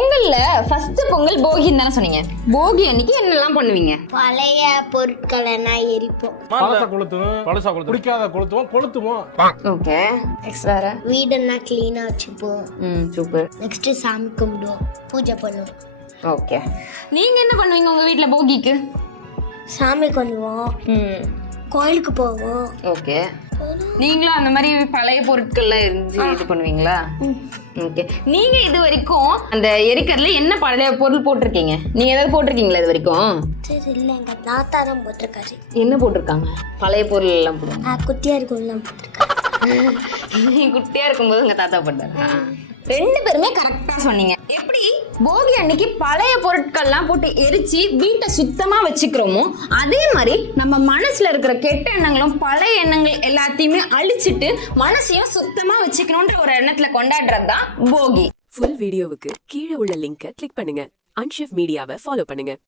பொங்கல்ல ஃபர்ஸ்ட் பொங்கல் போகின்னு தானே சொன்னீங்க. போகி அன்னைக்கு என்னெல்லாம் பண்ணுவீங்க? பழைய பொருட்களை நான் எரிப்போம். பழசா கொளுத்துவோம், பிடிக்காத கொளுத்துவோம். ஓகே. நெக்ஸ்ட் வேற? வீடெல்லாம் கிளீனா வச்சுப்போம். சூப்பர். நெக்ஸ்ட் சாமி கும்பிடுவோம், பூஜை பண்ணுவோம். ஓகே. நீங்க என்ன பண்ணுவீங்க உங்க வீட்ல போகிக்கு? சாமி கொண்டுவோம், கோயிலுக்கு போவோம். ஓகே. நீங்களும் அந்த மாதிரி பழைய பொருட்கள்லாம் இருந்து இது பண்ணுவீங்களா? ஓகே. நீங்க இது வரைக்கும் அந்த எரிக்கறதுல என்ன பழைய பொருள் போட்டிருக்கீங்க? நீங்க ஏதாவது போட்டிருக்கீங்களா இது வரைக்கும்? சரி, இல்லை, எங்க தாத்தா தான் போட்டிருக்காரு. என்ன போட்டிருக்காங்க? பழைய பொருள் எல்லாம் போடுவாங்க. குட்டியா இருக்கும்லாம் போட்டிருக்காரு. குட்டியா இருக்கும்போது உங்க தாத்தா போட்டாரு. ரெண்டு பேருமே கரெக்டா சொன்னீங்க. எப்படி போகி அன்னைக்கு பழைய பொருட்கள்லாம் போட்டு எரிச்சு வீட்டை சுத்தமா வச்சுக்கிறோமோ, அதே மாதிரி நம்ம மனசுல இருக்கிற கெட்ட எண்ணங்களும் பழைய எண்ணங்கள் எல்லாத்தையுமே அழிச்சிட்டு மனசையும் சுத்தமா வச்சுக்கணும்ன்ற ஒரு எண்ணத்துல கொண்டாடுறது தான் போகி. ஃபுல் வீடியோவுக்கு கீழே உள்ள லிங்கை கிளிக் பண்ணுங்க. அன்ஷிஃப்ட் மீடியாவை ஃபாலோ பண்ணுங்க.